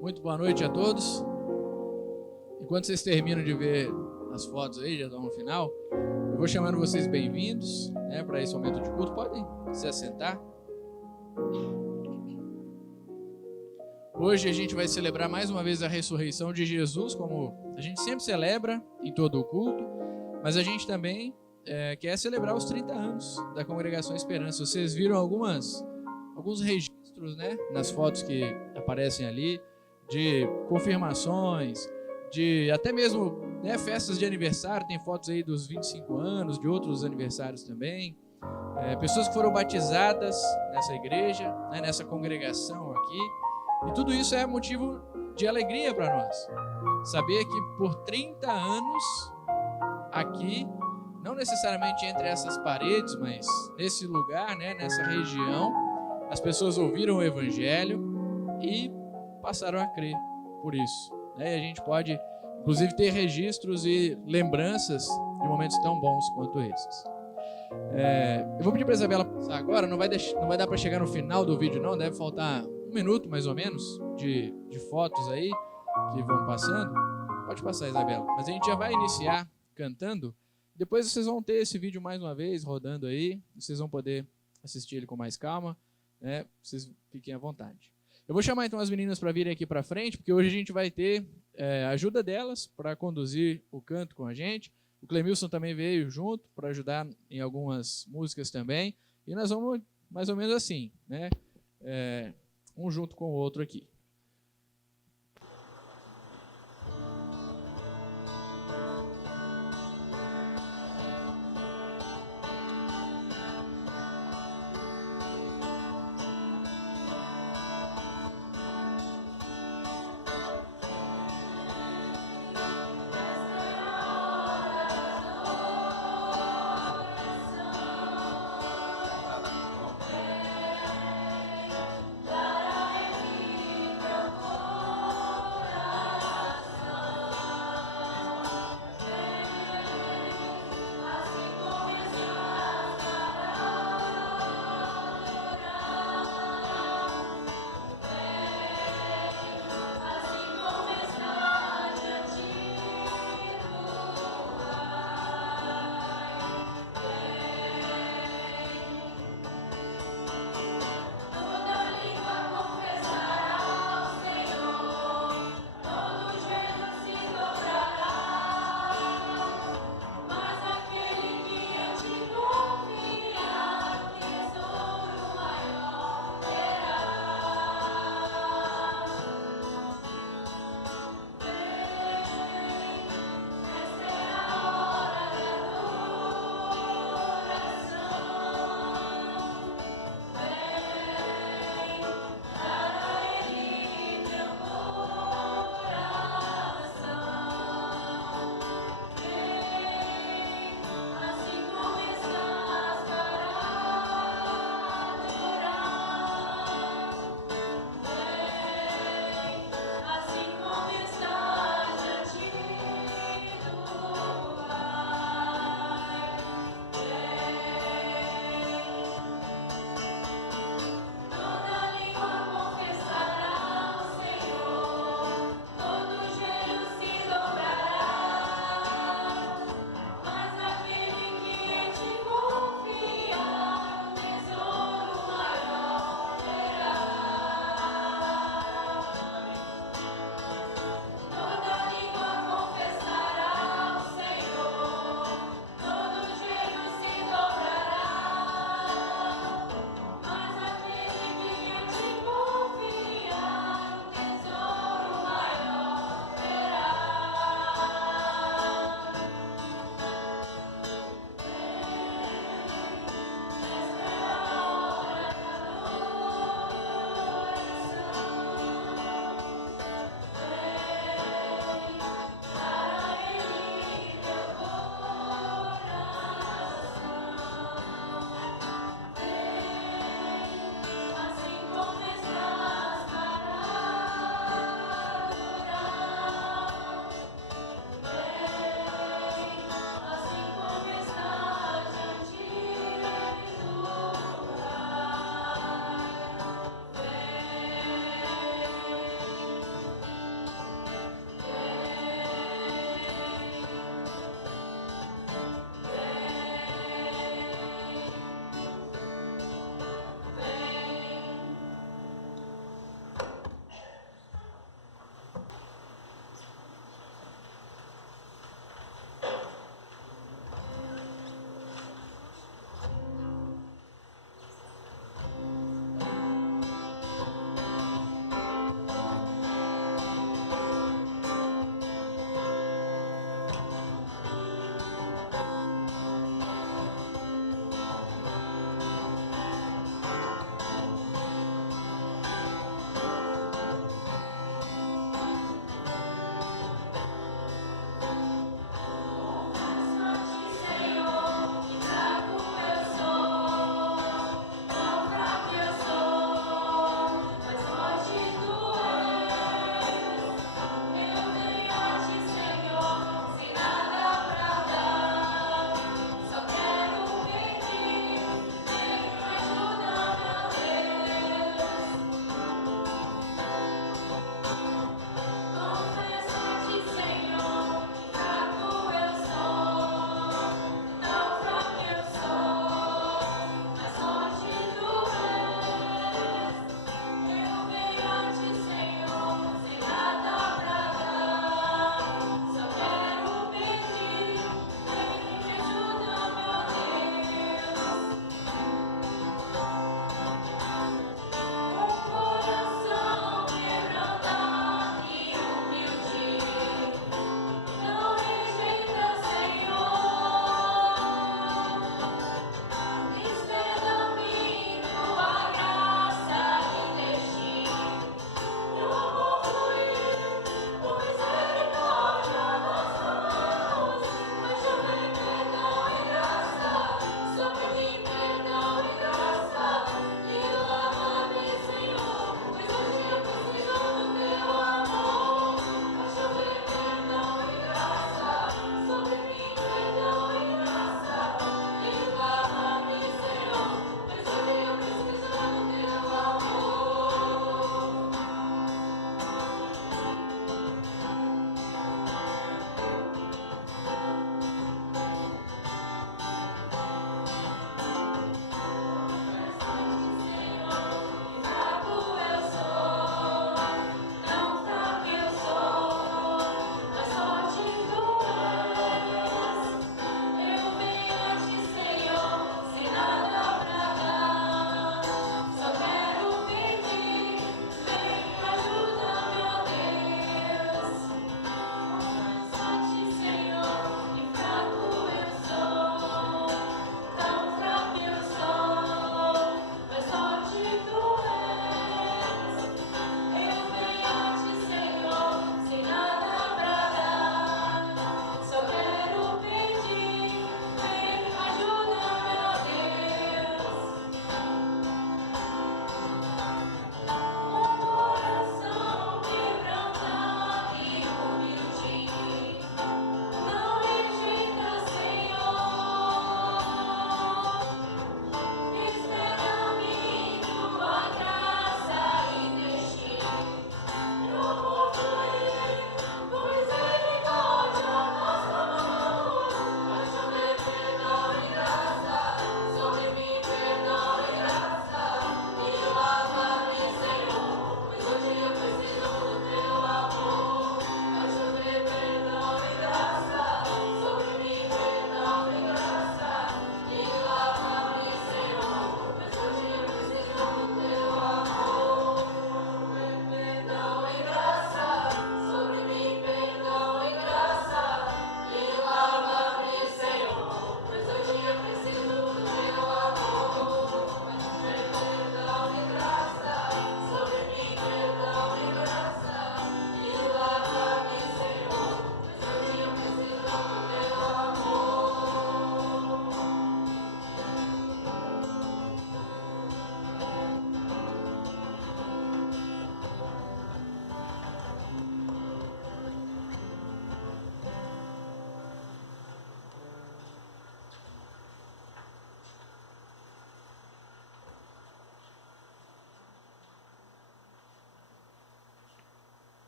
Muito boa noite a todos. Enquanto vocês terminam de ver as fotos aí, já estão no final, eu vou chamando vocês bem-vindos, para esse momento de culto. Podem se assentar. Hoje a gente vai celebrar mais uma vez a ressurreição de Jesus, como a gente sempre celebra em todo o culto, mas a gente também quer celebrar os 30 anos da Congregação Esperança. Vocês viram alguns registros, nas fotos que aparecem ali, de confirmações, de até mesmo festas de aniversário. Tem fotos aí dos 25 anos, de outros aniversários também. Pessoas que foram batizadas nessa igreja, nessa congregação aqui. E tudo isso é motivo de alegria para nós. Saber que por 30 anos aqui, não necessariamente entre essas paredes, mas nesse lugar, nessa região, as pessoas ouviram o Evangelho e passaram a crer por isso. E a gente pode, inclusive, ter registros e lembranças de momentos tão bons quanto esses. Eu vou pedir para a Isabela passar agora. Não vai dar para chegar no final do vídeo, não. Deve faltar 1 minuto, mais ou menos, de fotos aí que vão passando. Pode passar, Isabela. Mas a gente já vai iniciar cantando. Depois vocês vão ter esse vídeo mais uma vez rodando aí. Vocês vão poder assistir ele com mais calma. Vocês fiquem à vontade. Eu vou chamar então as meninas para virem aqui para frente, porque hoje a gente vai ter a ajuda delas para conduzir o canto com a gente. O Clemilson também veio junto para ajudar em algumas músicas também. E nós vamos mais ou menos assim, um junto com o outro aqui.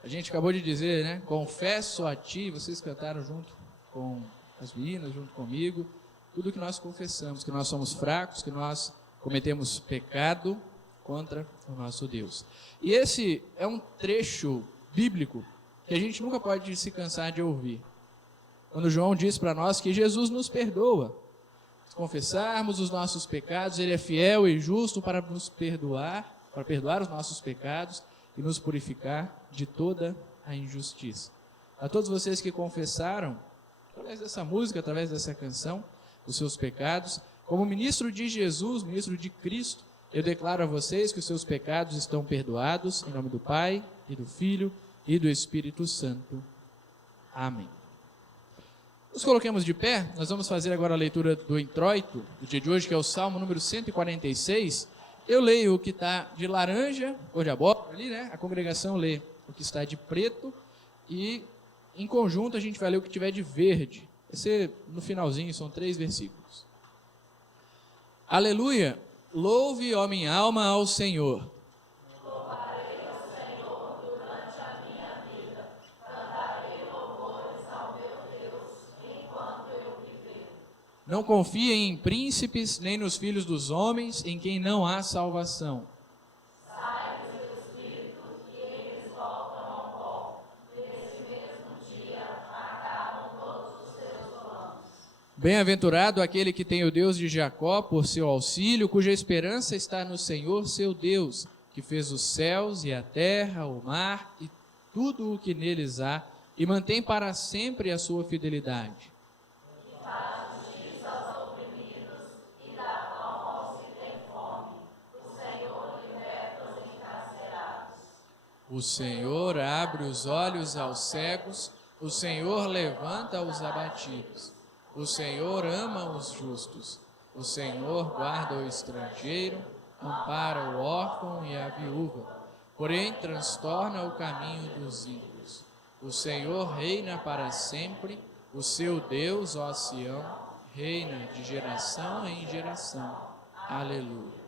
A gente acabou de dizer, né? Confesso a ti, vocês cantaram junto com as meninas, junto comigo, tudo que nós confessamos, que nós somos fracos, que nós cometemos pecado contra o nosso Deus. E esse é um trecho bíblico que a gente nunca pode se cansar de ouvir. Quando João diz para nós que Jesus nos perdoa, se confessarmos os nossos pecados, Ele é fiel e justo para nos perdoar, para perdoar os nossos pecados e nos purificar de toda a injustiça. A todos vocês que confessaram, através dessa música, através dessa canção, os seus pecados, como ministro de Jesus, ministro de Cristo, eu declaro a vocês que os seus pecados estão perdoados, em nome do Pai, e do Filho, e do Espírito Santo. Amém. Nos coloquemos de pé, nós vamos fazer agora a leitura do introito, do dia de hoje, que é o Salmo número 146. Eu leio o que está de laranja, cor de abóbora ali, né? A congregação lê o que está de preto e, em conjunto, a gente vai ler o que tiver de verde. Vai ser no finalzinho, são 3 versículos. Aleluia! Louve, ó minha alma, ao Senhor. Louvarei ao Senhor durante a minha vida. Cantarei louvores ao meu Deus, enquanto eu viver. Não confiem em príncipes, nem nos filhos dos homens, em quem não há salvação. Sai do espírito e eles voltam ao pó. Nesse mesmo dia acabam todos os seus planos. Bem-aventurado aquele que tem o Deus de Jacó por seu auxílio, cuja esperança está no Senhor, seu Deus, que fez os céus e a terra, o mar e tudo o que neles há, e mantém para sempre a sua fidelidade. O Senhor abre os olhos aos cegos, o Senhor levanta os abatidos. O Senhor ama os justos, o Senhor guarda o estrangeiro, ampara o órfão e a viúva, porém transtorna o caminho dos ímpios. O Senhor reina para sempre, o seu Deus, ó Sião, reina de geração em geração. Aleluia.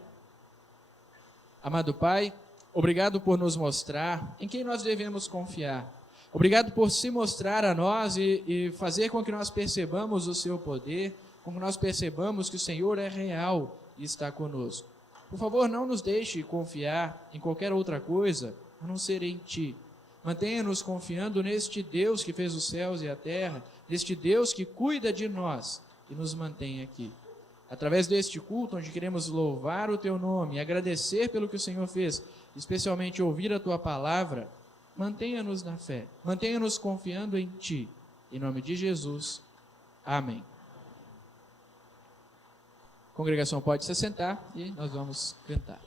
Amado Pai, obrigado por nos mostrar em quem nós devemos confiar. Obrigado por se mostrar a nós e fazer com que nós percebamos o seu poder, com que nós percebamos que o Senhor é real e está conosco. Por favor, não nos deixe confiar em qualquer outra coisa, a não ser em Ti. Mantenha-nos confiando neste Deus que fez os céus e a terra, neste Deus que cuida de nós e nos mantém aqui. Através deste culto, onde queremos louvar o Teu nome e agradecer pelo que o Senhor fez, especialmente ouvir a Tua palavra, mantenha-nos na fé, mantenha-nos confiando em Ti. Em nome de Jesus, amém. A congregação pode se assentar e nós vamos cantar.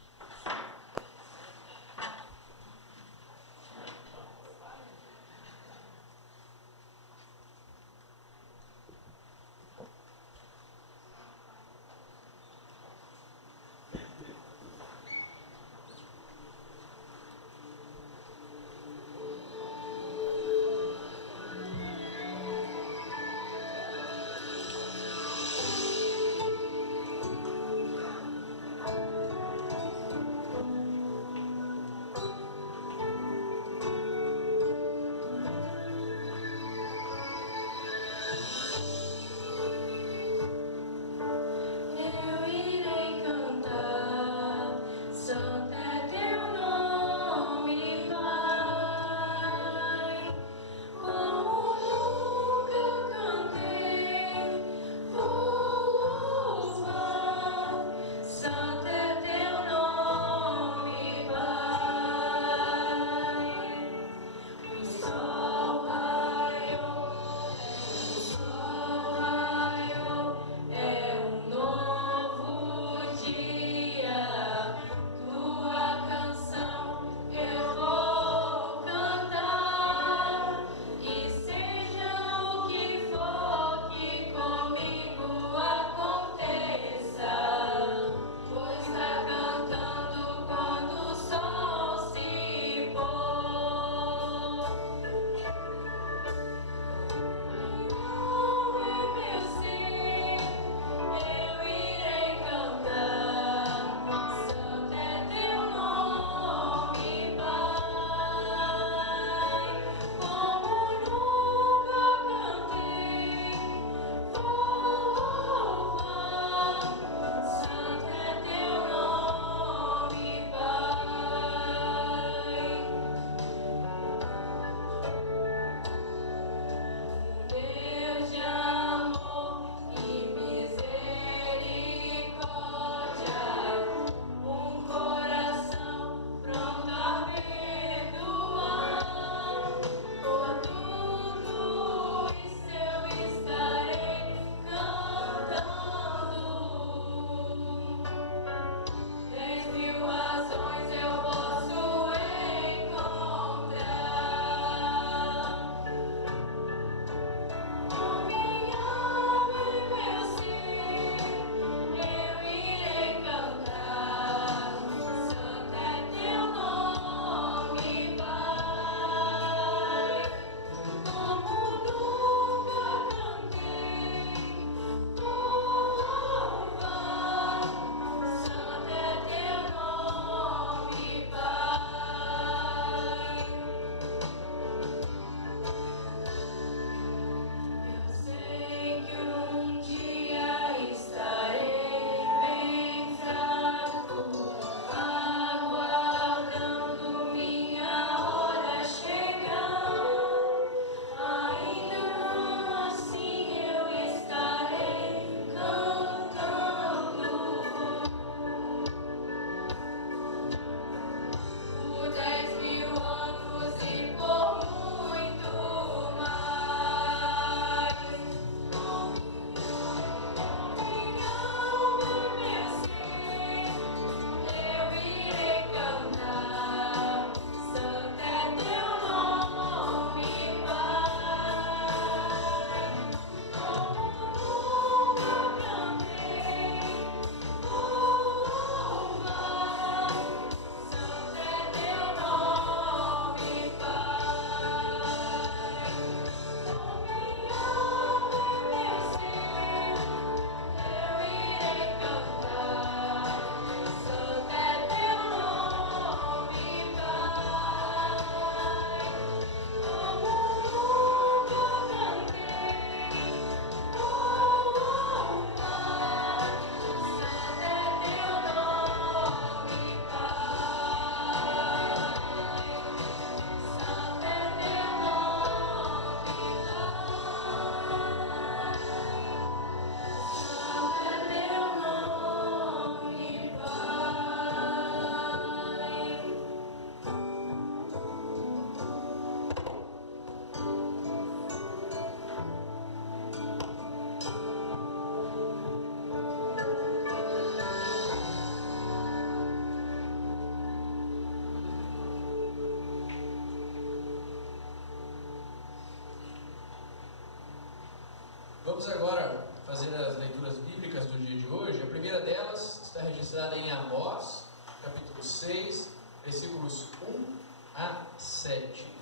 Vamos agora fazer as leituras bíblicas do dia de hoje. A primeira delas está registrada em Amós, capítulo 6, versículos 1 a 7.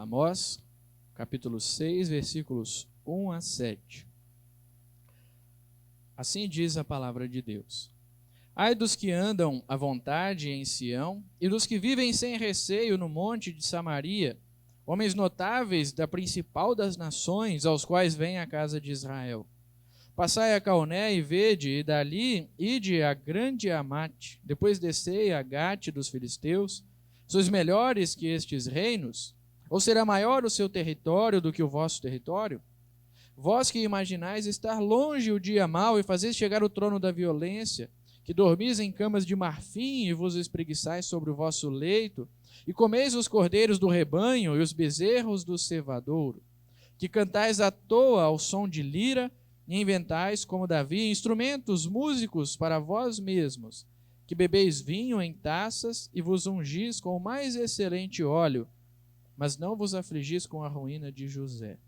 Amós, capítulo 6, versículos 1 a 7. Assim diz a palavra de Deus. Ai dos que andam à vontade em Sião, e dos que vivem sem receio no monte de Samaria, homens notáveis da principal das nações, aos quais vem a casa de Israel. Passai a Calné e vede, e dali ide a grande Amate, depois descei a Gate dos filisteus. Sois melhores que estes reinos? Ou será maior o seu território do que o vosso território? Vós que imaginais estar longe o dia mau e fazeis chegar o trono da violência, que dormis em camas de marfim e vos espreguiçais sobre o vosso leito, e comeis os cordeiros do rebanho e os bezerros do cevadouro, que cantais à toa ao som de lira e inventais, como Davi, instrumentos músicos para vós mesmos, que bebeis vinho em taças e vos ungis com o mais excelente óleo, mas não vos afligis com a ruína de José.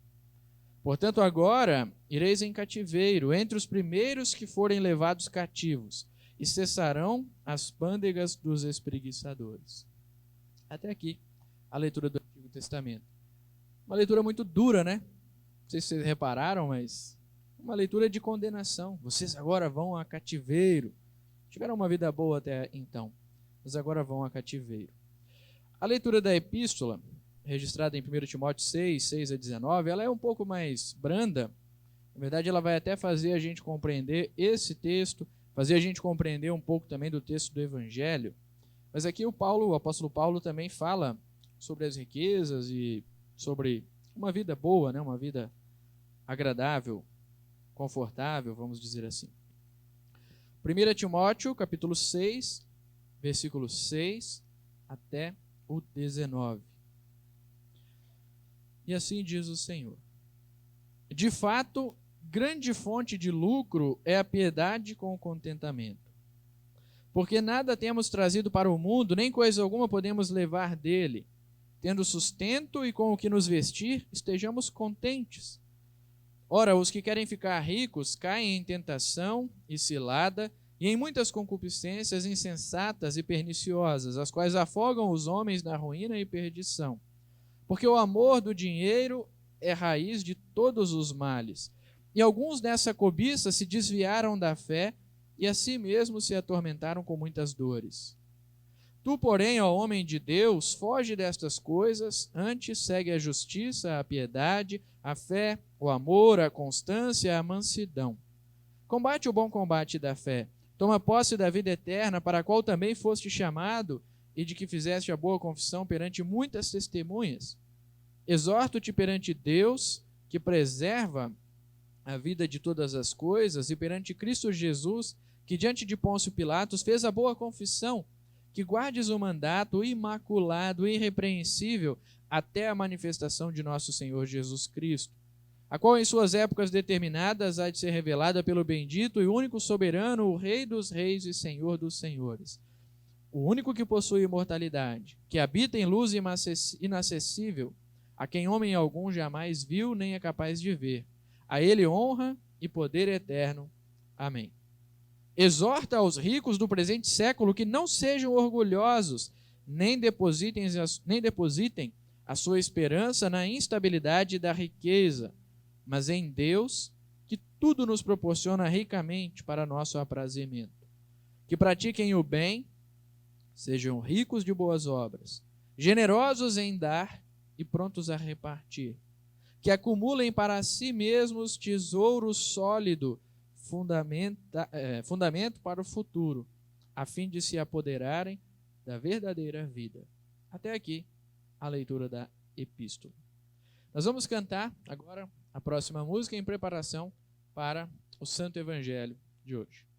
Portanto, agora ireis em cativeiro, entre os primeiros que forem levados cativos, e cessarão as pândegas dos espreguiçadores. Até aqui, a leitura do Antigo Testamento. Uma leitura muito dura, né? Não sei se vocês repararam, mas uma leitura de condenação. Vocês agora vão a cativeiro. Tiveram uma vida boa até então, mas agora vão a cativeiro. A leitura da epístola, registrada em 1 Timóteo 6, 6 a 19, ela é um pouco mais branda. Na verdade, ela vai até fazer a gente compreender esse texto, fazer a gente compreender um pouco também do texto do Evangelho. Mas aqui o apóstolo Paulo também fala sobre as riquezas e sobre uma vida boa, né? Uma vida agradável, confortável, vamos dizer assim. 1 Timóteo, capítulo 6, versículos 6 até o 19. E assim diz o Senhor: de fato, grande fonte de lucro é a piedade com o contentamento. Porque nada temos trazido para o mundo, nem coisa alguma podemos levar dele. Tendo sustento e com o que nos vestir, estejamos contentes. Ora, os que querem ficar ricos caem em tentação e cilada, e em muitas concupiscências insensatas e perniciosas, as quais afogam os homens na ruína e perdição. Porque o amor do dinheiro é raiz de todos os males. E alguns nessa cobiça se desviaram da fé e a si mesmos se atormentaram com muitas dores. Tu, porém, ó homem de Deus, foge destas coisas, antes segue a justiça, a piedade, a fé, o amor, a constância, a mansidão. Combate o bom combate da fé. Toma posse da vida eterna, para a qual também foste chamado, e de que fizeste a boa confissão perante muitas testemunhas. Exorto-te perante Deus, que preserva a vida de todas as coisas, e perante Cristo Jesus, que diante de Pôncio Pilatos fez a boa confissão, que guardes o mandato imaculado e irrepreensível até a manifestação de nosso Senhor Jesus Cristo, a qual em suas épocas determinadas há de ser revelada pelo bendito e único soberano, o Rei dos reis e Senhor dos senhores, o único que possui imortalidade, que habita em luz inacessível, a quem homem algum jamais viu nem é capaz de ver. A ele honra e poder eterno. Amém. Exorta aos ricos do presente século que não sejam orgulhosos, nem depositem a sua esperança na instabilidade da riqueza, mas em Deus, que tudo nos proporciona ricamente para nosso aprazimento. Que pratiquem o bem, sejam ricos de boas obras, generosos em dar e prontos a repartir. Que acumulem para si mesmos tesouro sólido, fundamento para o futuro, a fim de se apoderarem da verdadeira vida. Até aqui a leitura da epístola. Nós vamos cantar agora a próxima música em preparação para o Santo Evangelho de hoje.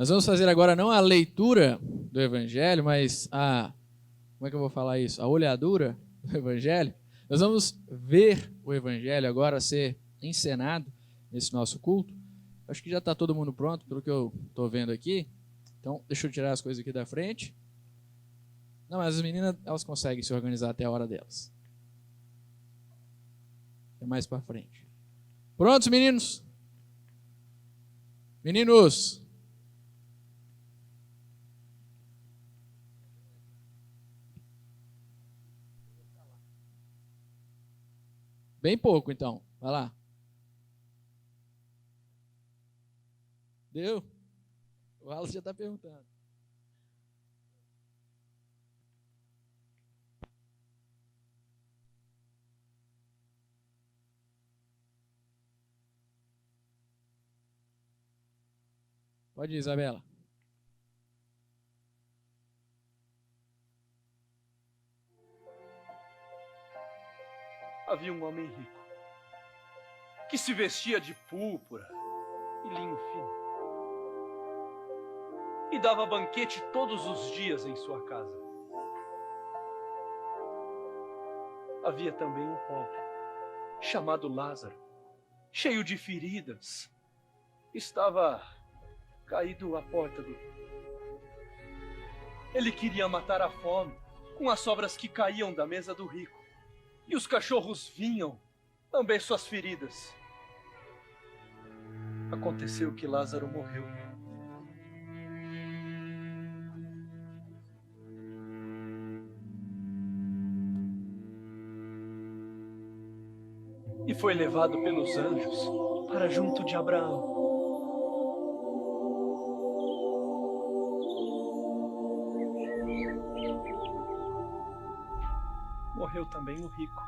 Nós vamos fazer agora não a leitura do Evangelho, mas como é que eu vou falar isso? A olhadura do Evangelho. Nós vamos ver o Evangelho agora ser encenado nesse nosso culto. Acho que já está todo mundo pronto, pelo que eu estou vendo aqui. Então, deixa eu tirar as coisas aqui da frente. Não, mas as meninas, elas conseguem se organizar até a hora delas. É mais para frente. Prontos, meninos? Meninos! Bem pouco, então. Vai lá. Deu? O Wallace já está perguntando. Pode ir, Isabela. Havia um homem rico que se vestia de púrpura e linho fino e dava banquete todos os dias em sua casa. Havia também um pobre chamado Lázaro, cheio de feridas. Estava caído à porta do... Ele queria matar a fome com as sobras que caíam da mesa do rico. E os cachorros vinham lamber suas feridas. Aconteceu que Lázaro morreu. E foi levado pelos anjos para junto de Abraão. Morreu também o rico.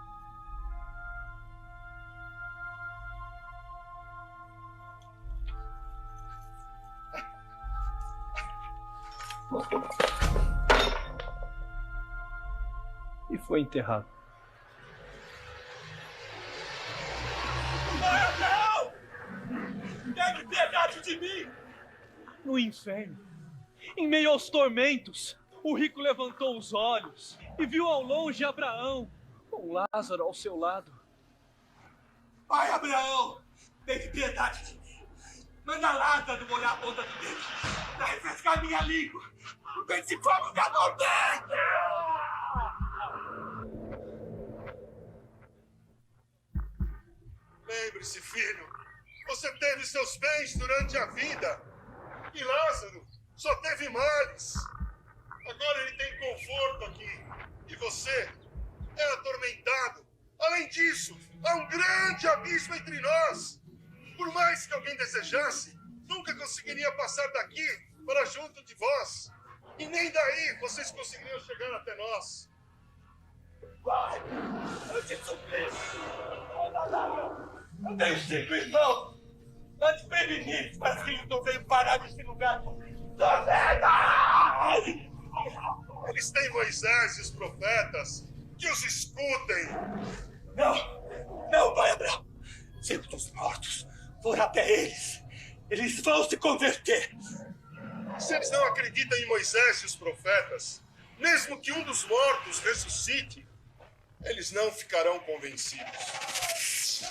E foi enterrado. Não! Tenha piedade de mim! No inferno, em meio aos tormentos, o rico levantou os olhos e viu ao longe Abraão, com Lázaro ao seu lado. Pai Abraão, tenha piedade de mim. Manda Lázaro molhar a ponta do dedo para refrescar minha língua. Com esse fogo da montanha! Lembre-se, filho, você teve seus bens durante a vida e Lázaro só teve males. Agora ele tem conforto aqui e você é atormentado. Além disso, há um grande abismo entre nós. Por mais que alguém desejasse, nunca conseguiria passar daqui para junto de vós. E nem daí vocês conseguiriam chegar até nós. Pai, eu te suplico. Eu tenho 5 irmãos. Antes prevenidos, mas que eles não veio parar nesse lugar. Eles têm Moisés e os profetas. Que os escutem. Não, Pai Abraão. Se um dos mortos for até eles, eles vão se converter. Se eles não acreditam em Moisés e os profetas, mesmo que um dos mortos ressuscite, eles não ficarão convencidos.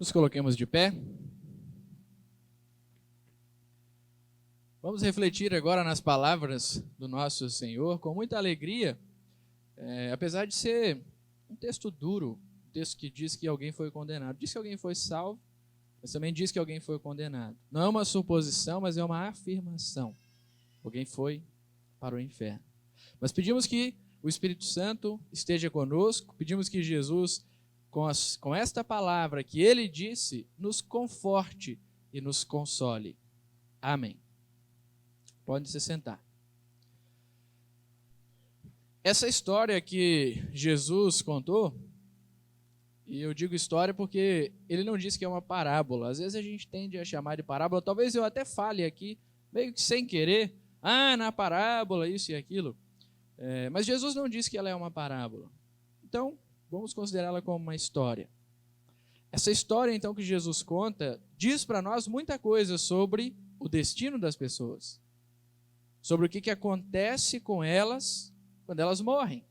Nos coloquemos de pé. Vamos refletir agora nas palavras do nosso Senhor com muita alegria, apesar de ser um texto duro, um texto que diz que alguém foi condenado. Diz que alguém foi salvo, mas também diz que alguém foi condenado. Não é uma suposição, mas é uma afirmação. Alguém foi para o inferno. Mas pedimos que o Espírito Santo esteja conosco, pedimos que Jesus, com esta palavra que Ele disse, nos conforte e nos console. Amém. Pode se sentar. Essa história que Jesus contou, e eu digo história porque ele não disse que é uma parábola. Às vezes a gente tende a chamar de parábola. Talvez eu até fale aqui, meio que sem querer, na parábola, isso e aquilo. Mas Jesus não disse que ela é uma parábola. Então, vamos considerá-la como uma história. Essa história, então, que Jesus conta, diz para nós muita coisa sobre o destino das pessoas, sobre o que acontece com elas quando elas morrem.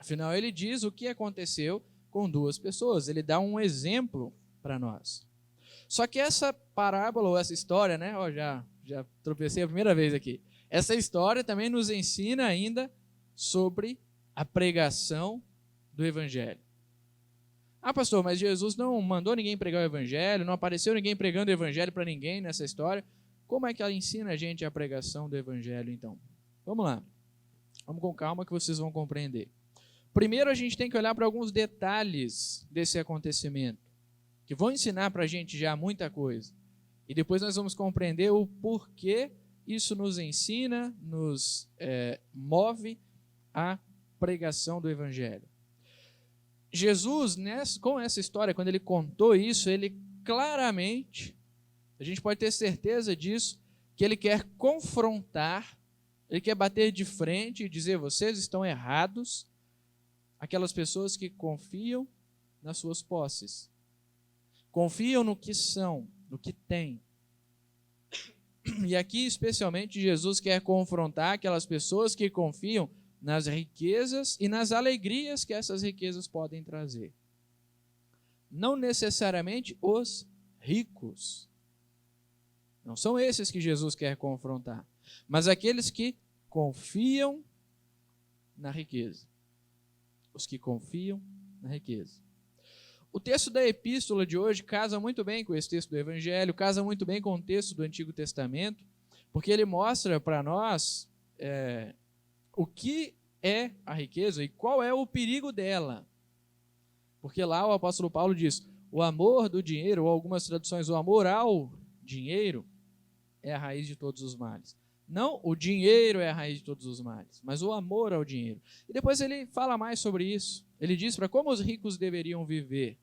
Afinal, ele diz o que aconteceu com duas pessoas, ele dá um exemplo para nós. Só que essa parábola, ou essa história, né? Já tropecei a primeira vez aqui. Essa história também nos ensina ainda sobre a pregação do Evangelho. Ah, pastor, mas Jesus não mandou ninguém pregar o Evangelho, não apareceu ninguém pregando o Evangelho para ninguém nessa história. Como é que ela ensina a gente a pregação do Evangelho, então? Vamos lá. Vamos com calma que vocês vão compreender. Primeiro, a gente tem que olhar para alguns detalhes desse acontecimento, que vão ensinar para a gente já muita coisa. E depois nós vamos compreender o porquê isso nos ensina, nos move à pregação do Evangelho. Jesus, com essa história, quando ele contou isso, ele claramente, a gente pode ter certeza disso, que ele quer confrontar, ele quer bater de frente e dizer: vocês estão errados, aquelas pessoas que confiam nas suas posses, confiam no que são, no que têm. E aqui, especialmente, Jesus quer confrontar aquelas pessoas que confiam nas riquezas e nas alegrias que essas riquezas podem trazer. Não necessariamente os ricos. Não são esses que Jesus quer confrontar, mas aqueles que confiam na riqueza. Os que confiam na riqueza. O texto da epístola de hoje casa muito bem com esse texto do Evangelho, casa muito bem com o texto do Antigo Testamento, porque ele mostra para nós o que é a riqueza e qual é o perigo dela. Porque lá o apóstolo Paulo diz: o amor do dinheiro, ou algumas traduções, o amor ao dinheiro é a raiz de todos os males. Não o dinheiro é a raiz de todos os males, mas o amor ao dinheiro. E depois ele fala mais sobre isso. Ele diz para como os ricos deveriam viver.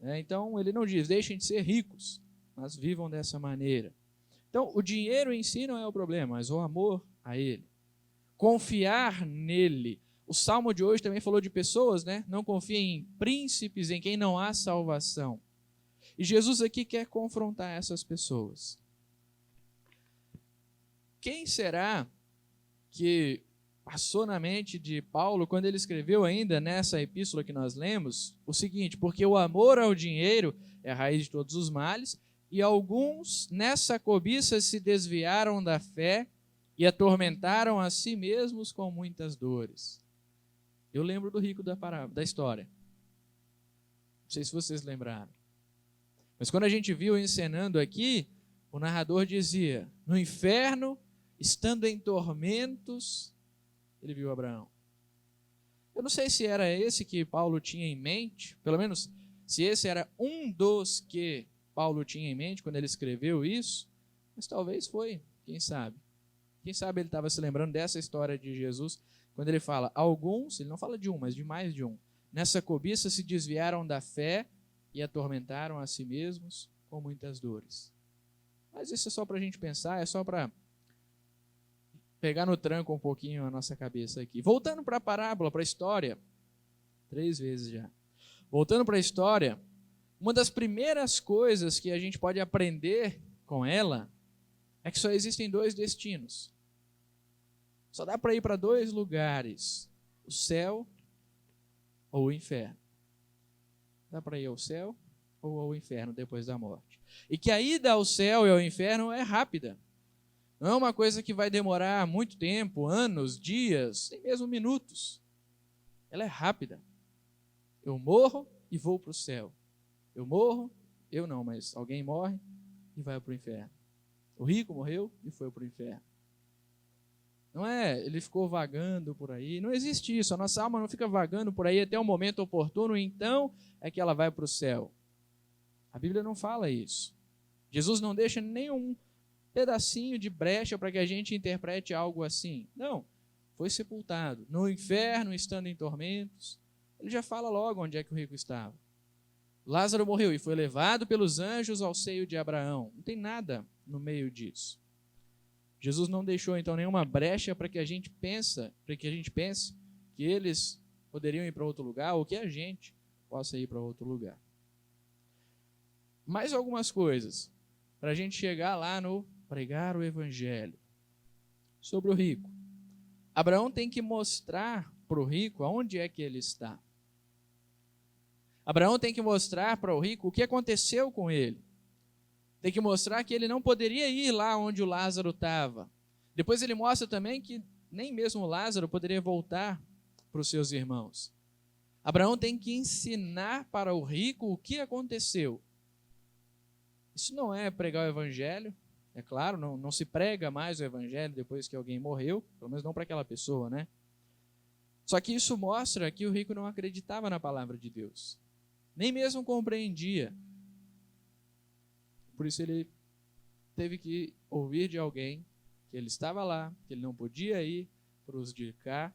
Então ele não diz: deixem de ser ricos, mas vivam dessa maneira. Então o dinheiro em si não é o problema, mas o amor a ele. Confiar nele. O Salmo de hoje também falou de pessoas, né? Não confiem em príncipes, em quem não há salvação. E Jesus aqui quer confrontar essas pessoas. Quem será que passou na mente de Paulo quando ele escreveu ainda nessa epístola que nós lemos o seguinte: porque o amor ao dinheiro é a raiz de todos os males, e alguns nessa cobiça se desviaram da fé e atormentaram a si mesmos com muitas dores. Eu lembro do rico da história. Não sei se vocês lembraram. Mas quando a gente viu encenando aqui, o narrador dizia: no inferno, estando em tormentos, ele viu Abraão. Eu não sei se era esse que Paulo tinha em mente, pelo menos se esse era um dos que Paulo tinha em mente quando ele escreveu isso, mas talvez foi, quem sabe. Quem sabe ele estava se lembrando dessa história de Jesus, quando ele fala: alguns, ele não fala de um, mas de mais de um, nessa cobiça se desviaram da fé e atormentaram a si mesmos com muitas dores. Mas isso é só para a gente pensar, é só para pegar no tranco um pouquinho a nossa cabeça aqui. Voltando para a parábola, para a história, 3 vezes já. Voltando para a história, uma das primeiras coisas que a gente pode aprender com ela é que só existem 2 destinos. Só dá para ir para 2 lugares: o céu ou o inferno. Dá para ir ao céu ou ao inferno depois da morte. E que a ida ao céu e ao inferno é rápida. Não é uma coisa que vai demorar muito tempo, anos, dias, nem mesmo minutos. Ela é rápida. Eu morro e vou para o céu. Eu morro, eu não, mas alguém morre e vai para o inferno. O rico morreu e foi para o inferno. Não é, ele ficou vagando por aí. Não existe isso. A nossa alma não fica vagando por aí até o momento oportuno, então é que ela vai para o céu. A Bíblia não fala isso. Jesus não deixa nenhum pedacinho de brecha para que a gente interprete algo assim. Não, foi sepultado no inferno, estando em tormentos. Ele já fala logo onde é que o rico estava. Lázaro morreu e foi levado pelos anjos ao seio de Abraão. Não tem nada no meio disso. Jesus não deixou então nenhuma brecha para que a gente pense que eles poderiam ir para outro lugar, ou que a gente possa ir para outro lugar. Mais algumas coisas, para a gente chegar lá no pregar o evangelho. Sobre o rico. Abraão tem que mostrar para o rico aonde é que ele está. Abraão tem que mostrar para o rico o que aconteceu com ele. Tem que mostrar que ele não poderia ir lá onde o Lázaro estava. Depois ele mostra também que nem mesmo Lázaro poderia voltar para os seus irmãos. Abraão tem que ensinar para o rico o que aconteceu. Isso não é pregar o evangelho, é claro, não se prega mais o evangelho depois que alguém morreu, pelo menos não para aquela pessoa, né? Só que isso mostra que o rico não acreditava na palavra de Deus, nem mesmo compreendia. Por isso ele teve que ouvir de alguém que ele estava lá, que ele não podia ir para os de cá,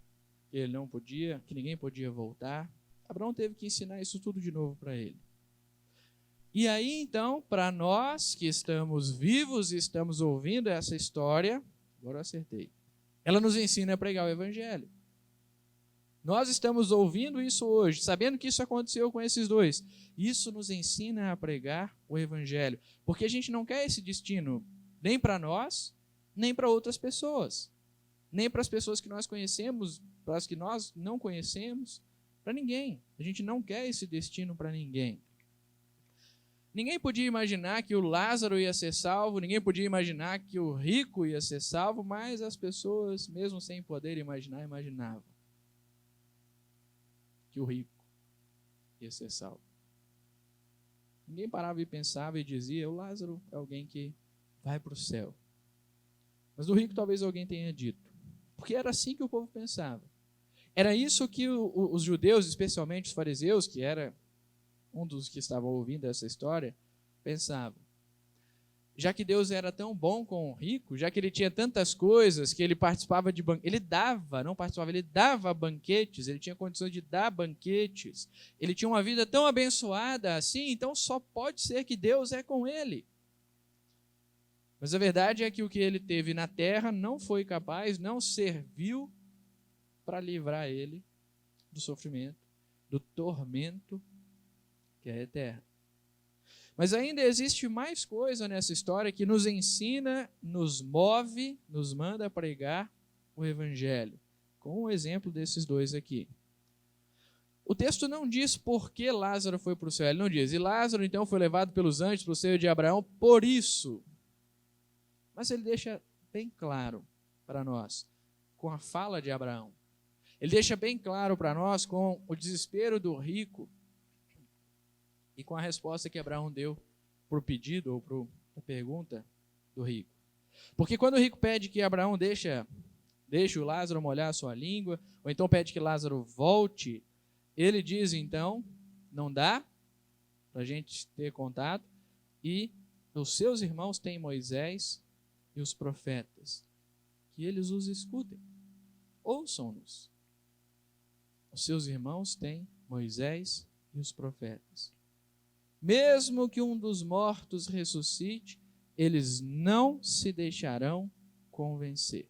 que ele não podia, que ninguém podia voltar. Abraão teve que ensinar isso tudo de novo para ele. E aí, então, para nós que estamos vivos e estamos ouvindo essa história, agora eu acertei, ela nos ensina a pregar o evangelho. Nós estamos ouvindo isso hoje, sabendo que isso aconteceu com esses dois. Isso nos ensina a pregar o evangelho, porque a gente não quer esse destino nem para nós, nem para outras pessoas, nem para as pessoas que nós conhecemos, para as que nós não conhecemos, para ninguém. A gente não quer esse destino para ninguém. Ninguém podia imaginar que o Lázaro ia ser salvo, ninguém podia imaginar que o rico ia ser salvo, mas as pessoas, mesmo sem poder imaginar, imaginavam que o rico ia ser salvo. Ninguém parava e pensava e dizia, o Lázaro é alguém que vai para o céu. Mas do rico talvez alguém tenha dito, porque era assim que o povo pensava. Era isso que os judeus, especialmente os fariseus, que era um dos que estavam ouvindo essa história, pensava. Já que Deus era tão bom com o rico, já que ele tinha tantas coisas, que ele participava de banquetes, ele dava banquetes, ele tinha condições de dar banquetes, ele tinha uma vida tão abençoada assim, então só pode ser que Deus é com ele. Mas a verdade é que o que ele teve na terra não foi capaz, não serviu para livrar ele do sofrimento, do tormento que é eterno. Mas ainda existe mais coisa nessa história que nos ensina, nos move, nos manda a pregar o evangelho, com o exemplo desses dois aqui. O texto não diz por que Lázaro foi para o céu, ele não diz, e Lázaro então foi levado pelos anjos para o seio de Abraão, por isso. Mas ele deixa bem claro para nós, com a fala de Abraão. Ele deixa bem claro para nós com o desespero do rico e com a resposta que Abraão deu para o pedido ou para a pergunta do rico. Porque quando o rico pede que Abraão deixe o Lázaro molhar a sua língua, ou então pede que Lázaro volte, ele diz então, não dá para a gente ter contato, e os seus irmãos têm Moisés e os profetas, que eles os escutem, ouçam-nos. Os seus irmãos têm Moisés e os profetas. Mesmo que um dos mortos ressuscite, eles não se deixarão convencer.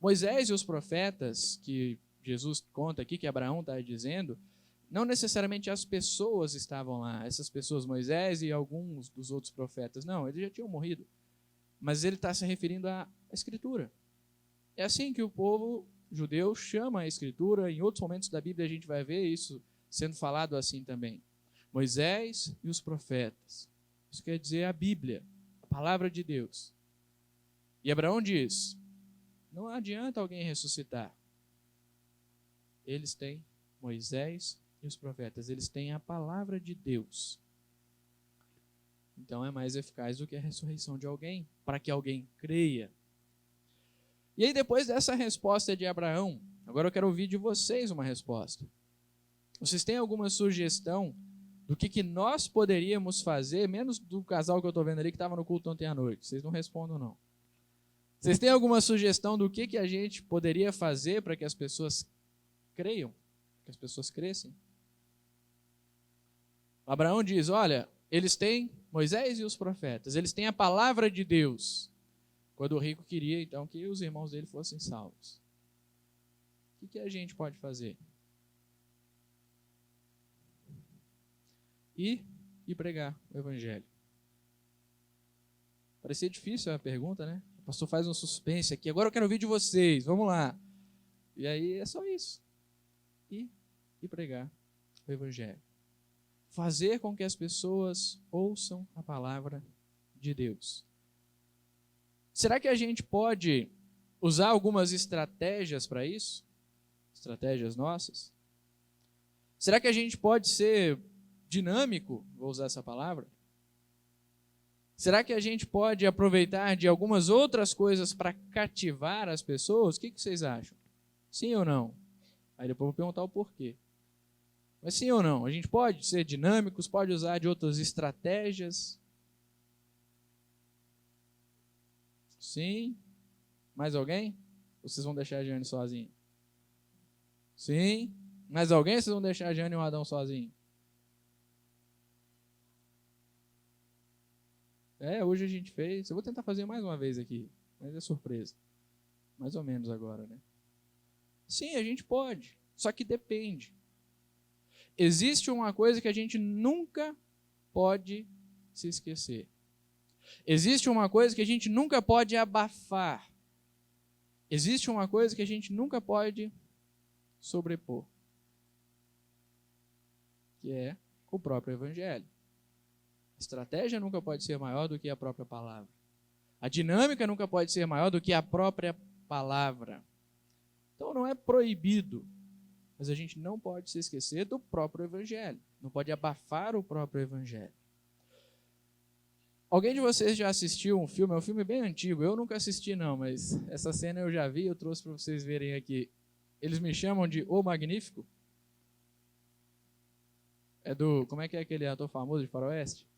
Moisés e os profetas, que Jesus conta aqui, que Abraão está dizendo, não necessariamente as pessoas estavam lá, essas pessoas, Moisés e alguns dos outros profetas, não, eles já tinham morrido. Mas ele está se referindo à Escritura. É assim que o povo judeu chama a Escritura, em outros momentos da Bíblia a gente vai ver isso sendo falado assim também. Moisés e os profetas. Isso quer dizer a Bíblia, a palavra de Deus. E Abraão diz, não adianta alguém ressuscitar. Eles têm Moisés e os profetas, eles têm a palavra de Deus. Então é mais eficaz do que a ressurreição de alguém, para que alguém creia. E aí depois dessa resposta de Abraão, agora eu quero ouvir de vocês uma resposta. Vocês têm alguma sugestão do que nós poderíamos fazer, menos do casal que eu estou vendo ali que estava no culto ontem à noite? Vocês não respondam não. Vocês têm alguma sugestão do que a gente poderia fazer para que as pessoas creiam, que as pessoas crescem? Abraão diz, olha, eles têm Moisés e os profetas, eles têm a palavra de Deus. Quando o rico queria, então, que os irmãos dele fossem salvos. O que a gente pode fazer? ir e pregar o evangelho. Parecia difícil a pergunta, né? O pastor faz um suspense aqui. Agora eu quero ouvir de vocês. Vamos lá. E aí é só isso. Ir e pregar o evangelho. Fazer com que as pessoas ouçam a palavra de Deus. Será que a gente pode usar algumas estratégias para isso? Estratégias nossas? Será que a gente pode ser dinâmico? Vou usar essa palavra. Será que a gente pode aproveitar de algumas outras coisas para cativar as pessoas? O que vocês acham? Sim ou não? Aí depois eu vou perguntar o porquê. Mas sim ou não? A gente pode ser dinâmicos, pode usar de outras estratégias? Sim. Mais alguém? Ou vocês vão deixar a Jane sozinha? Sim. Mais alguém? Vocês vão deixar a Jane e o Adão sozinho? Hoje a gente fez. Eu vou tentar fazer mais uma vez aqui, mas é surpresa. Mais ou menos agora, né? Sim, a gente pode. Só que depende. Existe uma coisa que a gente nunca pode se esquecer. Existe uma coisa que a gente nunca pode abafar. Existe uma coisa que a gente nunca pode sobrepor. Que é o próprio evangelho. A estratégia nunca pode ser maior do que a própria palavra. A dinâmica nunca pode ser maior do que a própria palavra. Então não é proibido, mas a gente não pode se esquecer do próprio evangelho. Não pode abafar o próprio evangelho. Alguém de vocês já assistiu um filme? É um filme bem antigo. Eu nunca assisti não, mas essa cena eu já vi, eu trouxe para vocês verem aqui. Eles me chamam de O Magnífico. É do... Como é que é aquele ator famoso de faroeste?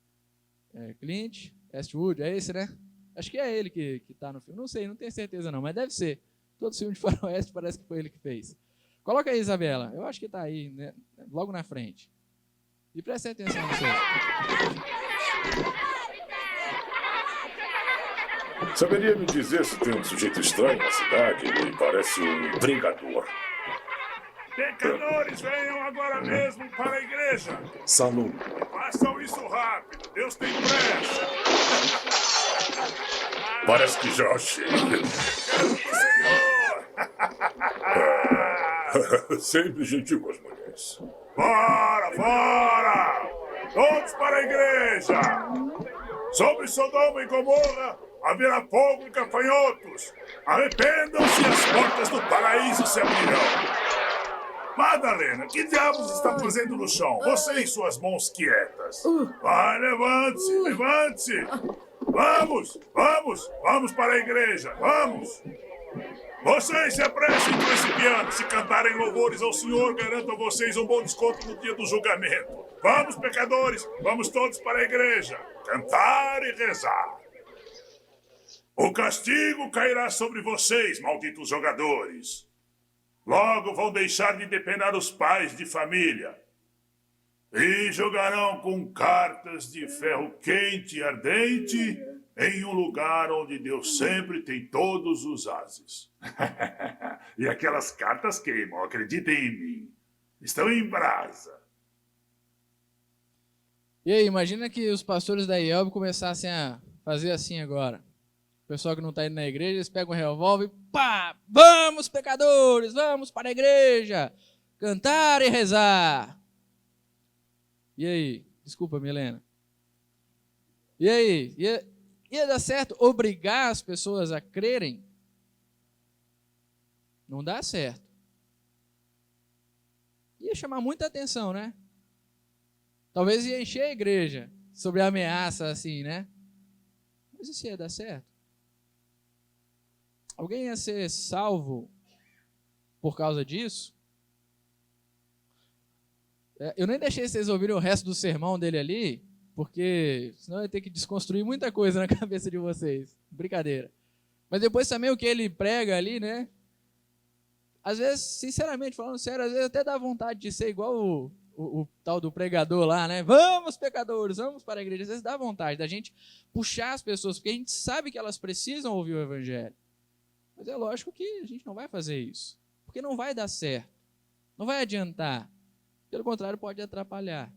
Clint Eastwood, é esse, né? Acho que é ele que está no filme. Não sei, não tenho certeza não, mas deve ser. Todo filme de faroeste parece que foi ele que fez. Coloca aí, Isabela. Eu acho que está aí, né? Logo na frente. E prestem atenção nisso aí. Saberia me dizer se tem um sujeito estranho na cidade? Ele parece um brigador. Pecadores, venham agora mesmo para a igreja. Salom. Façam isso rápido. Deus tem pressa. Parece que já achei. Senhor. Sempre gentil com as mulheres. Fora, fora! Todos para a igreja. Sobre Sodoma e Gomorra haverá fogo e gafanhotos. Arrependam-se e as portas do paraíso se abrirão. Madalena, que diabos está fazendo no chão? Você e suas mãos quietas. Vai, levante-se, levante-se. Vamos para a igreja, vamos. Vocês se apressem com esse piano. Se cantarem louvores ao Senhor, garanto a vocês um bom desconto no dia do julgamento. Vamos, pecadores, vamos todos para a igreja. Cantar e rezar. O castigo cairá sobre vocês, malditos jogadores. Logo vão deixar de depenar os pais de família. E jogarão com cartas de ferro quente e ardente em um lugar onde Deus sempre tem todos os ases. E aquelas cartas queimam, acreditem em mim. Estão em brasa. E aí, imagina que os pastores da IELB começassem a fazer assim agora. O pessoal que não está indo na igreja, eles pegam um revólver e pá! Vamos, pecadores, vamos para a igreja! Cantar e rezar! E aí? Desculpa, Milena. E aí? Ia dar certo obrigar as pessoas a crerem? Não dá certo. Ia chamar muita atenção, né? Talvez ia encher a igreja sobre a ameaça assim, né? Mas isso ia dar certo? Alguém ia ser salvo por causa disso? Eu nem deixei vocês ouvirem o resto do sermão dele ali, porque senão eu ia ter que desconstruir muita coisa na cabeça de vocês. Brincadeira. Mas depois também o que ele prega ali, né? Às vezes, sinceramente, falando sério, às vezes até dá vontade de ser igual o tal do pregador lá, né? Vamos, pecadores, vamos para a igreja. Às vezes dá vontade da gente puxar as pessoas, porque a gente sabe que elas precisam ouvir o evangelho. Mas é lógico que a gente não vai fazer isso, porque não vai dar certo, não vai adiantar. Pelo contrário, pode atrapalhar.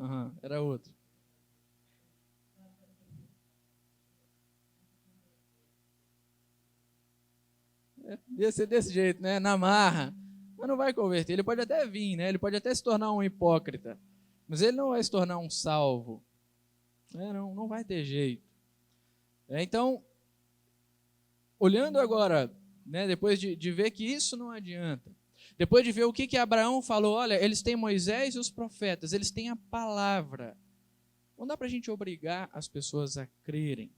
Aham, era outro. Ia ser desse jeito, né? Na marra. Mas não vai converter. Ele pode até vir, né? Ele pode até se tornar um hipócrita. Mas ele não vai se tornar um salvo. Não vai ter jeito. Então, olhando agora, né, depois de ver que isso não adianta, depois de ver o que Abraão falou, olha, eles têm Moisés e os profetas, eles têm a palavra. Não dá para a gente obrigar as pessoas a crerem.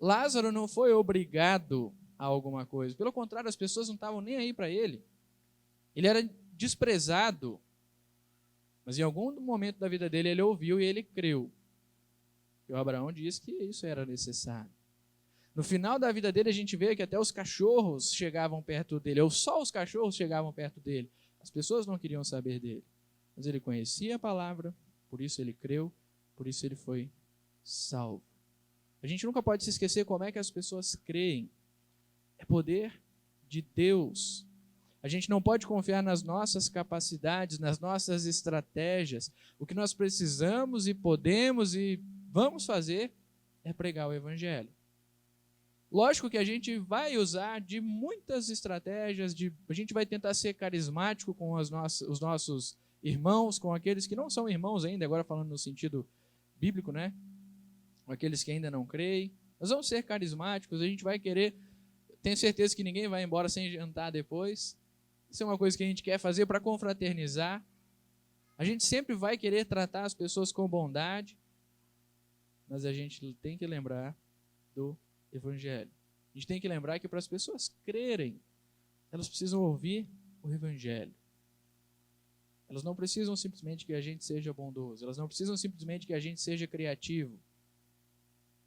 Lázaro não foi obrigado a alguma coisa. Pelo contrário, as pessoas não estavam nem aí para ele. Ele era desprezado. Mas em algum momento da vida dele, ele ouviu e ele creu. E o Abraão disse que isso era necessário. No final da vida dele, a gente vê que até os cachorros chegavam perto dele, ou só os cachorros chegavam perto dele. As pessoas não queriam saber dele. Mas ele conhecia a palavra, por isso ele creu, por isso ele foi salvo. A gente nunca pode se esquecer como é que as pessoas creem. É poder de Deus. A gente não pode confiar nas nossas capacidades, nas nossas estratégias. O que nós precisamos e podemos e vamos fazer é pregar o Evangelho. Lógico que a gente vai usar de muitas estratégias, a gente vai tentar ser carismático com os nossos irmãos, com aqueles que não são irmãos ainda, agora falando no sentido bíblico, né? Com aqueles que ainda não creem. Nós vamos ser carismáticos, a gente vai querer, tenho certeza que ninguém vai embora sem jantar depois. Isso é uma coisa que a gente quer fazer para confraternizar. A gente sempre vai querer tratar as pessoas com bondade, mas a gente tem que lembrar do Evangelho. A gente tem que lembrar que para as pessoas crerem, elas precisam ouvir o Evangelho. Elas não precisam simplesmente que a gente seja bondoso. Elas não precisam simplesmente que a gente seja criativo.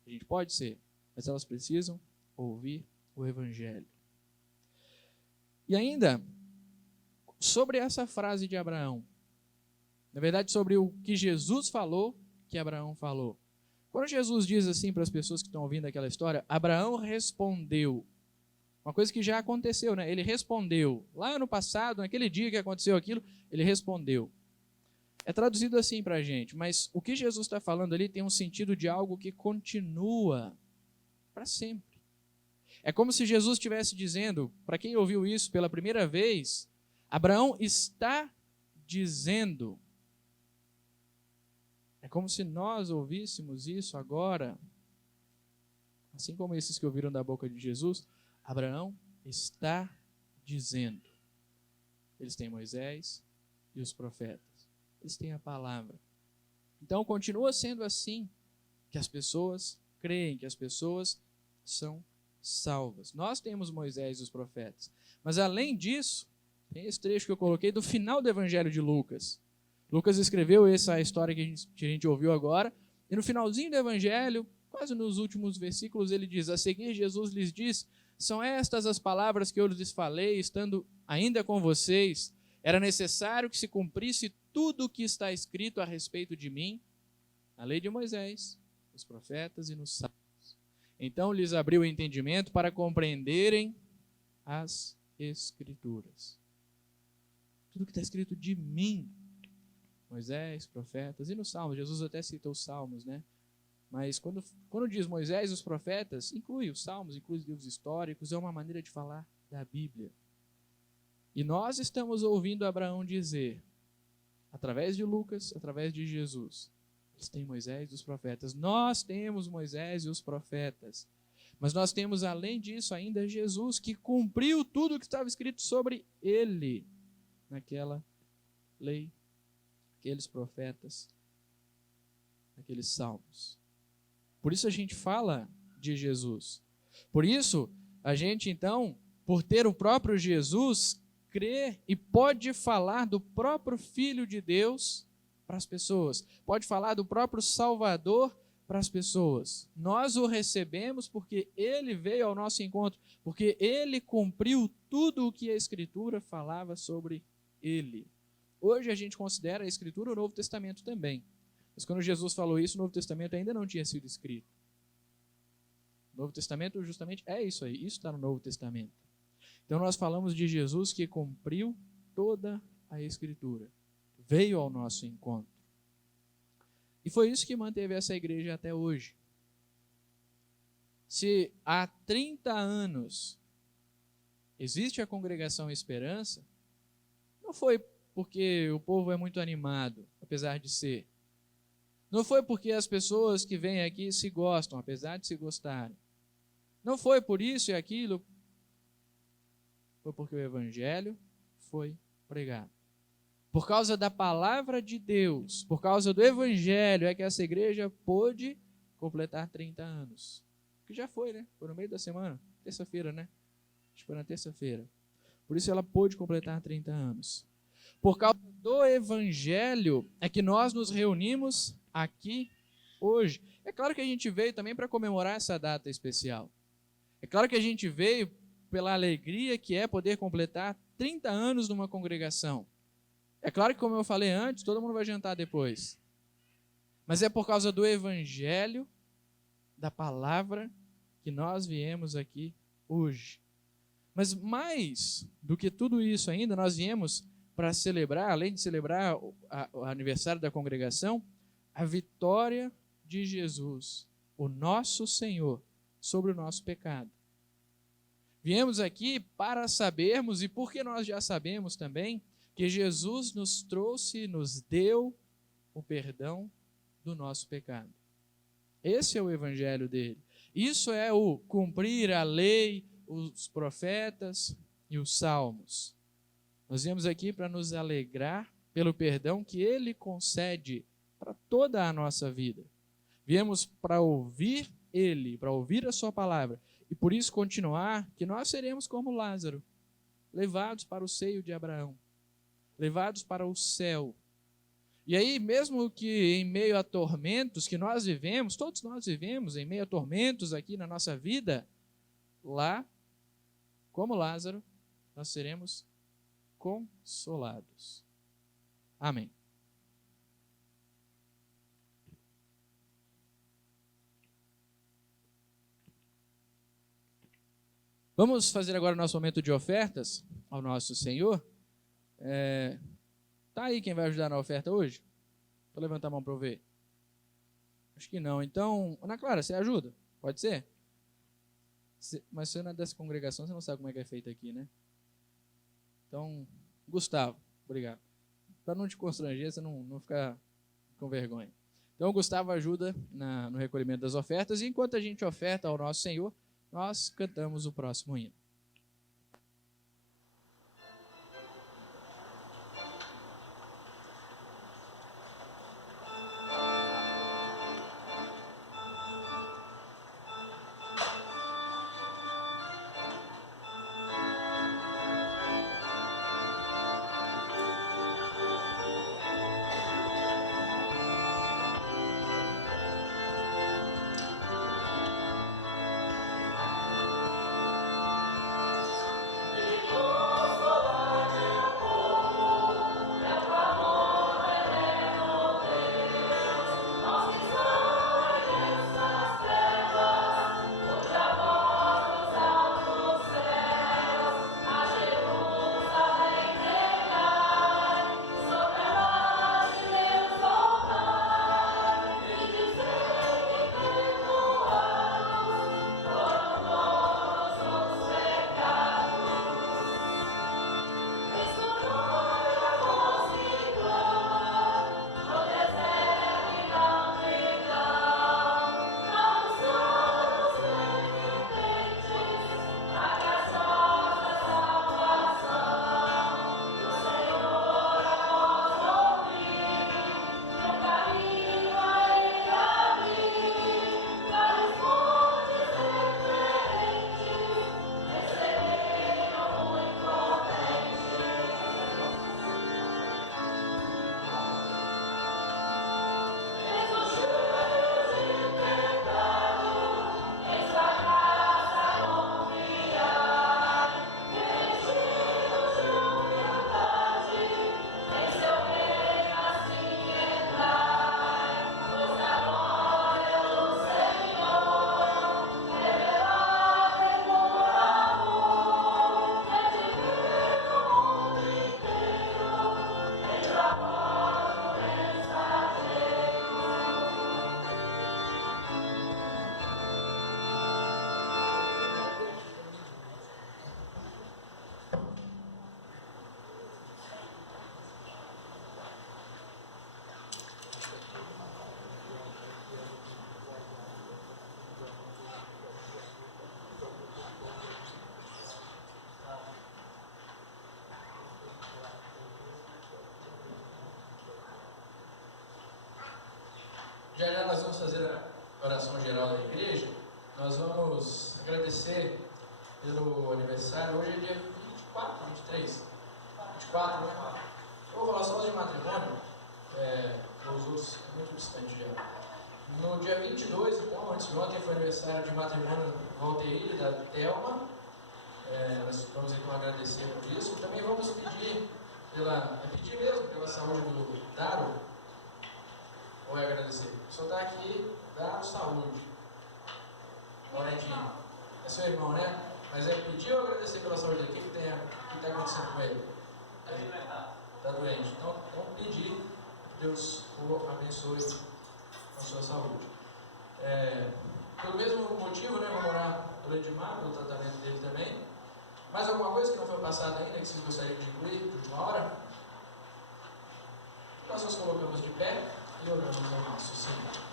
A gente pode ser, mas elas precisam ouvir o Evangelho. E ainda, sobre essa frase de Abraão, na verdade, sobre o que Jesus falou, que Abraão falou. Quando Jesus diz assim para as pessoas que estão ouvindo aquela história, Abraão respondeu. Uma coisa que já aconteceu, né? Ele respondeu. Lá no passado, naquele dia que aconteceu aquilo, ele respondeu. É traduzido assim para a gente, mas o que Jesus está falando ali tem um sentido de algo que continua para sempre. É como se Jesus estivesse dizendo, para quem ouviu isso pela primeira vez, Abraão está dizendo. É como se nós ouvíssemos isso agora, assim como esses que ouviram da boca de Jesus, Abraão está dizendo. Eles têm Moisés e os profetas. Eles têm a palavra. Então, continua sendo assim que as pessoas creem, que as pessoas são salvas. Nós temos Moisés e os profetas. Mas, além disso, tem esse trecho que eu coloquei do final do Evangelho de Lucas. Lucas escreveu essa história que a gente ouviu agora, e no finalzinho do Evangelho, quase nos últimos versículos, ele diz, a seguir Jesus lhes diz, são estas as palavras que eu lhes falei, estando ainda com vocês, era necessário que se cumprisse tudo o que está escrito a respeito de mim, na lei de Moisés, nos profetas e nos salmos. Então lhes abriu o entendimento para compreenderem as Escrituras. Tudo que está escrito de mim, Moisés, profetas, e nos Salmos, Jesus até citou os Salmos, né? Mas quando diz Moisés e os profetas, inclui os Salmos, inclui os livros históricos, é uma maneira de falar da Bíblia. E nós estamos ouvindo Abraão dizer, através de Lucas, através de Jesus, eles têm Moisés e os profetas. Nós temos Moisés e os profetas. Mas nós temos, além disso, ainda Jesus, que cumpriu tudo o que estava escrito sobre ele, naquela lei, aqueles profetas, aqueles salmos. Por isso a gente fala de Jesus. Por isso, a gente então, por ter o próprio Jesus, crê e pode falar do próprio Filho de Deus para as pessoas. Pode falar do próprio Salvador para as pessoas. Nós o recebemos porque ele veio ao nosso encontro, porque ele cumpriu tudo o que a Escritura falava sobre ele. Hoje a gente considera a Escritura o Novo Testamento também. Mas quando Jesus falou isso, o Novo Testamento ainda não tinha sido escrito. O Novo Testamento justamente é isso aí. Isso está no Novo Testamento. Então nós falamos de Jesus que cumpriu toda a Escritura. Veio ao nosso encontro. E foi isso que manteve essa igreja até hoje. Se há 30 anos existe a Congregação Esperança, não foi porque o povo é muito animado, apesar de ser. Não foi porque as pessoas que vêm aqui se gostam, apesar de se gostarem. Não foi por isso e aquilo. Foi porque o Evangelho foi pregado. Por causa da palavra de Deus, por causa do Evangelho, é que essa igreja pôde completar 30 anos. Que já foi, né? Foi no meio da semana, terça-feira, né? Acho que foi na terça-feira. Por isso ela pôde completar 30 anos. Por causa do Evangelho é que nós nos reunimos aqui hoje. É claro que a gente veio também para comemorar essa data especial. É claro que a gente veio pela alegria que é poder completar 30 anos numa congregação. É claro que, como eu falei antes, todo mundo vai jantar depois. Mas é por causa do Evangelho, da palavra, que nós viemos aqui hoje. Mas mais do que tudo isso ainda, nós viemos para celebrar, além de celebrar o aniversário da congregação, a vitória de Jesus, o nosso Senhor, sobre o nosso pecado. Viemos aqui para sabermos, e porque nós já sabemos também, que Jesus nos trouxe, nos deu o perdão do nosso pecado. Esse é o evangelho dele. Isso é o cumprir a lei, os profetas e os salmos. Nós viemos aqui para nos alegrar pelo perdão que ele concede para toda a nossa vida. Viemos para ouvir ele, para ouvir a sua palavra, e por isso continuar que nós seremos como Lázaro, levados para o seio de Abraão, levados para o céu. E aí, mesmo que em meio a tormentos que nós vivemos, todos nós vivemos em meio a tormentos aqui na nossa vida, lá, como Lázaro, nós seremos consolados. Amém. Vamos fazer agora o nosso momento de ofertas ao nosso Senhor. Tá aí quem vai ajudar na oferta hoje? Vou levantar a mão para eu ver. Acho que não. Então, Ana Clara, você ajuda? Pode ser? Mas você não é dessa congregação, você não sabe como é que é feito aqui, né? Então, Gustavo, obrigado. Para não te constranger, você não ficar com vergonha. Então, o Gustavo ajuda no recolhimento das ofertas, e enquanto a gente oferta ao nosso Senhor, nós cantamos o próximo hino. Já já nós vamos fazer a oração geral da igreja. Nós vamos agradecer pelo aniversário. Hoje é dia 24, 23? 24, né? Eu vou falar só de matrimônio, os outros é muito distante já. No dia 22, então, antes de ontem, foi aniversário de matrimônio do Valteir e da Thelma. Nós vamos então agradecer por isso. Também vamos pedir pedir mesmo pela saúde do Daro. Ou é agradecer? O senhor está aqui, Daro Saúde. Lorentinho. É seu irmão, né? Mas é pedir ou agradecer pela saúde dele? O que está acontecendo com ele? Está doente. Então pedir que Deus o abençoe com a sua saúde. Pelo mesmo motivo, né? Vamos orar pelo Edmar, pelo tratamento dele também. Mais alguma coisa que não foi passada ainda, que vocês gostariam de incluir de última hora? Nós nos colocamos de pé e oramos ao nosso Senhor.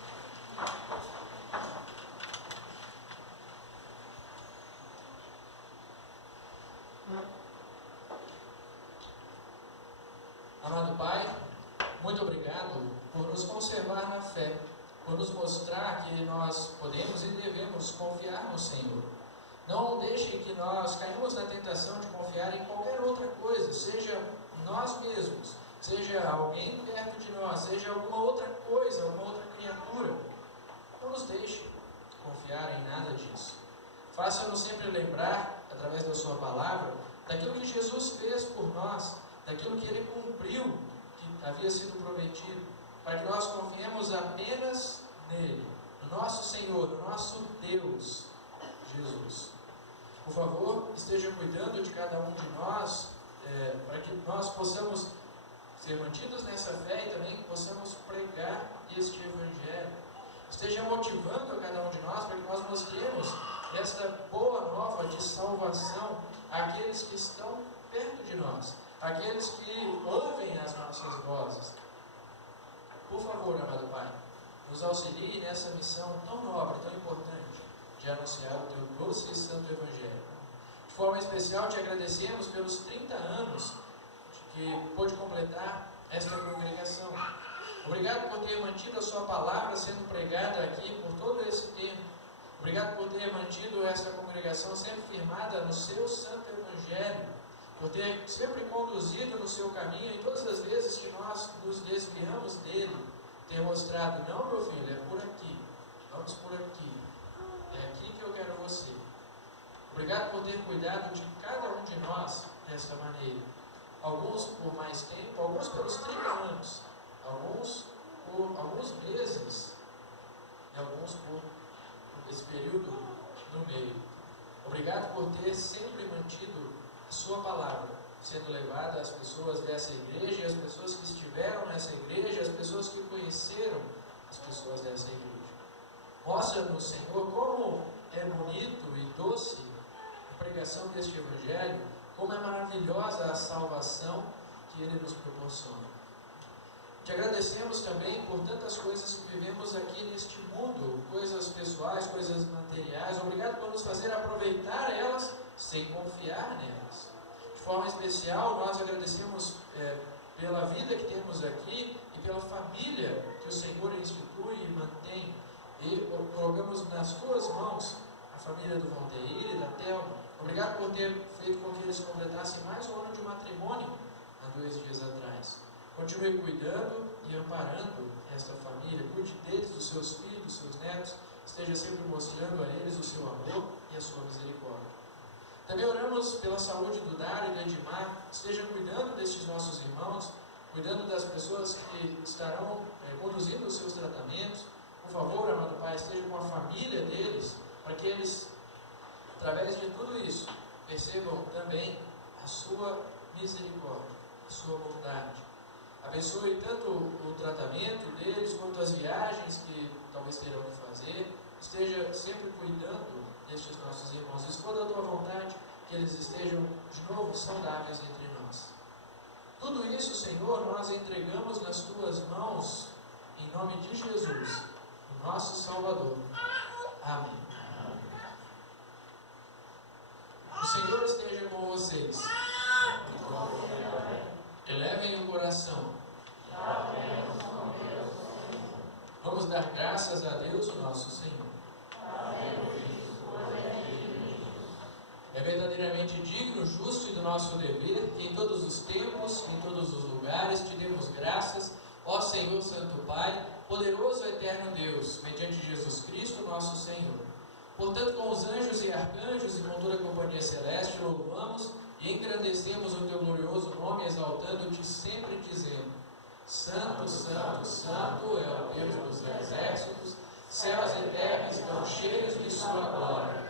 Amado Pai, muito obrigado por nos conservar na fé, por nos mostrar que nós podemos e devemos confiar no Senhor. Não deixe que nós caímos na tentação de confiar em qualquer outra coisa, seja nós mesmos, seja alguém perto de nós, seja alguma outra coisa, alguma outra criatura. Não nos deixe confiar em nada disso. Faça-nos sempre lembrar, através da sua palavra, daquilo que Jesus fez por nós, daquilo que Ele cumpriu, que havia sido prometido, para que nós confiemos apenas nele, no nosso Senhor, no nosso Deus, Jesus. Por favor, esteja cuidando de cada um de nós, para que nós possamos ser mantidos nessa fé e também possamos pregar este Evangelho. Esteja motivando a cada um de nós para que nós mostremos esta boa nova de salvação àqueles que estão perto de nós, àqueles que ouvem as nossas vozes. Por favor, amado Pai, nos auxilie nessa missão tão nobre, tão importante, de anunciar o Teu doce e santo Evangelho. De forma especial, te agradecemos pelos 30 anos que pôde completar esta congregação. Obrigado por ter mantido a sua palavra sendo pregada aqui por todo esse tempo. Obrigado por ter mantido esta congregação sempre firmada no seu santo Evangelho, por ter sempre conduzido no seu caminho e todas as vezes que nós nos desviamos dele, ter mostrado, não, meu filho, é por aqui, vamos por aqui, é aqui que eu quero você. Obrigado por ter cuidado de cada um de nós desta maneira. Alguns por mais tempo, alguns pelos 30 anos, alguns por alguns meses e alguns por esse período no meio. Obrigado por ter sempre mantido a sua palavra sendo levada às pessoas dessa igreja, às pessoas que estiveram nessa igreja, às pessoas que conheceram as pessoas dessa igreja. Mostra-nos, Senhor, como é bonito e doce a pregação deste Evangelho, como é maravilhosa a salvação que Ele nos proporciona. Te agradecemos também por tantas coisas que vivemos aqui neste mundo, coisas pessoais, coisas materiais. Obrigado por nos fazer aproveitar elas sem confiar nelas. De forma especial, nós agradecemos pela vida que temos aqui e pela família que o Senhor institui e mantém. E colocamos nas tuas mãos a família do Valteir e da Thelma. Obrigado por ter feito com que eles completassem mais um ano de matrimônio há 2 dias atrás. Continue cuidando e amparando esta família. Cuide deles, dos seus filhos, dos seus netos. Esteja sempre mostrando a eles o seu amor e a sua misericórdia. Também oramos pela saúde do Dário e do Edmar. Esteja cuidando destes nossos irmãos, cuidando das pessoas que estarão conduzindo os seus tratamentos. Por favor, amado Pai, esteja com a família deles, para que eles, através de tudo isso, percebam também a sua misericórdia, a sua bondade. Abençoe tanto o tratamento deles, quanto as viagens que talvez terão que fazer. Esteja sempre cuidando destes nossos irmãos. Escolha a tua vontade, que eles estejam de novo saudáveis entre nós. Tudo isso, Senhor, nós entregamos nas tuas mãos, em nome de Jesus, o nosso Salvador. Amém. O Senhor esteja com vocês. Elevem o coração. Vamos dar graças a Deus, nosso Senhor. É verdadeiramente digno, justo e do nosso dever que em todos os tempos, em todos os lugares, te demos graças, ó Senhor Santo Pai, poderoso e eterno Deus, mediante Jesus Cristo, nosso Senhor. Portanto, com os anjos e arcanjos e com toda a companhia celeste, louvamos e engrandecemos o teu glorioso nome, exaltando-te sempre, dizendo: Santo, Santo, Santo é o Deus dos exércitos, céus e terra estão cheios de sua glória.